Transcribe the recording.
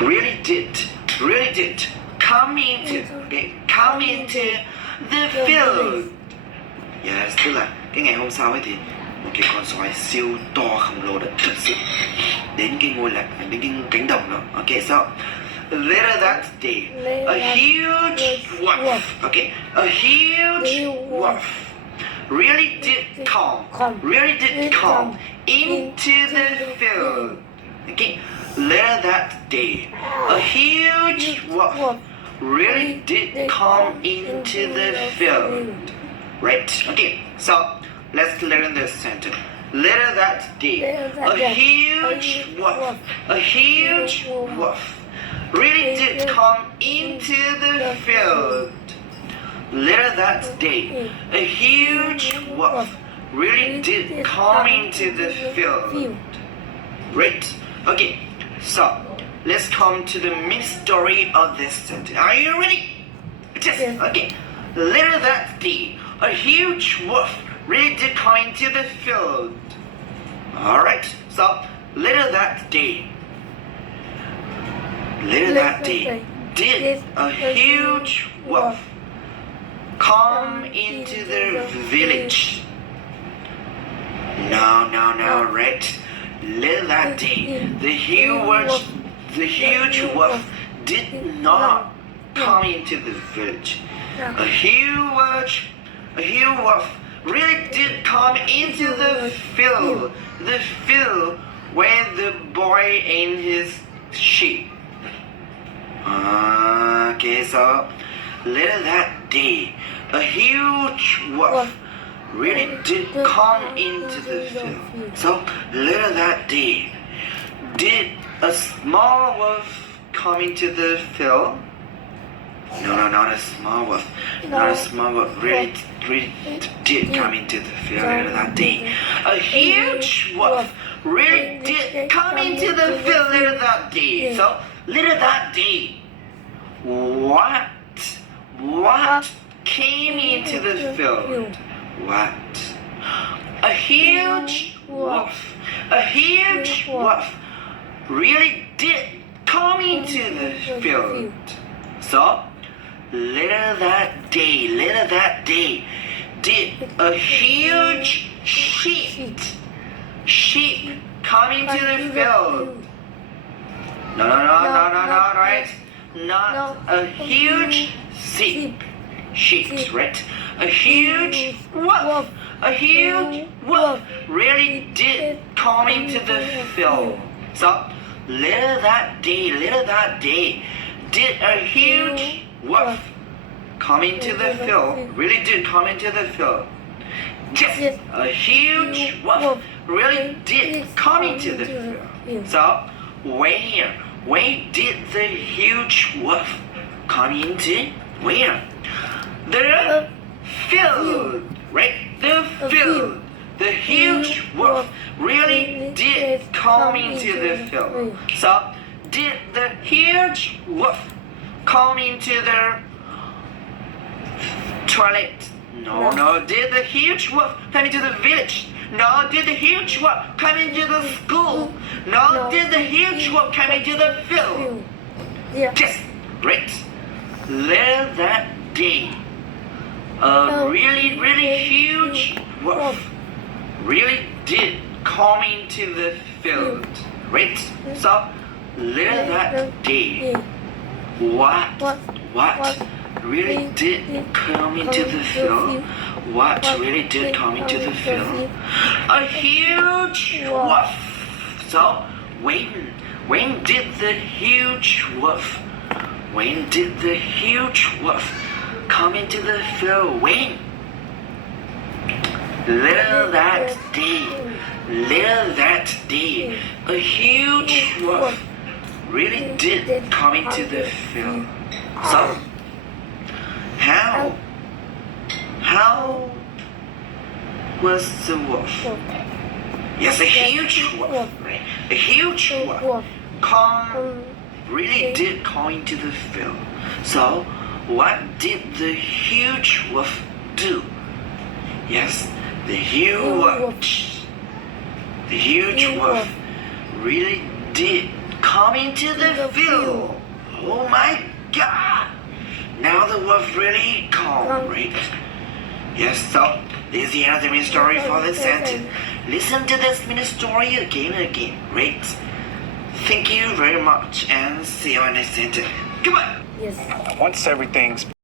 Really did come into the field. Yes, tức là cái ngày hôm sau ấy thì một cái con sói siêu to khổng lồ đã thật sự đến cái ngôi làng, đến cái cánh đồng đó. Okay, so later that day, a huge wolf. Okay, a huge wolf really did come into the field. Okay, later that day, a huge wolf really did come into the field. Right? Okay, so let's learn this sentence. Later that day, a huge wolf really did come into the field. Later that day, a huge wolf really did come into the field. Right? Okay, so let's come to the main story of this sentence. Are you ready? Yes. Okay. Later that day, a huge wolf really did come into the field. Alright, so later that day, did a huge wolf come into the village? No, right? Later that day, the huge wolf did not come into the village. A huge wolf really did come into the field where the boy and his sheep. Okay, so later that day, a huge wolf really did come into the field. So later that day, did a small wolf come into the field? No, not a small wolf. Not a small wolf really did come into the field later that day. A huge wolf really did come into the field later that day. So later that day, what came into the field? What? A huge wolf. A huge wolf really did come into the field. So later that day, did a huge sheep come into the field? No, right? Not a huge sheep, right? A huge wolf really did come into the field. So later that day, did a huge wolf come into the field? Really did come into the field. Yes, a huge wolf really did come into the field. So where did the huge wolf come into? Where? The field, right? The field. The huge wolf really did come into the field. So did the huge wolf come into the toilet? No. Did the huge wolf come into the village? No. Did the huge wolf come into the school? No. Did the huge wolf come into the field? Yes, great. Later that day, a really huge wolf really did come into the field. Right? So later that day, what really did come into the field? What really did come into the field? A huge wolf. So when did the huge wolf come into the field? When? Later that day, a huge wolf really did come into the field. So how was the wolf? Yes, a huge wolf, right? A huge wolf really did come into the field. So what did the huge wolf do? Yes, the huge wolf really did come into the field. Oh my God! Now the wolf really calm, right? Yes, so this is the end of the mini story for this sentence. Listen to this mini story again and again, right? Thank you very much and see you in the next sentence. Goodbye! Once everything's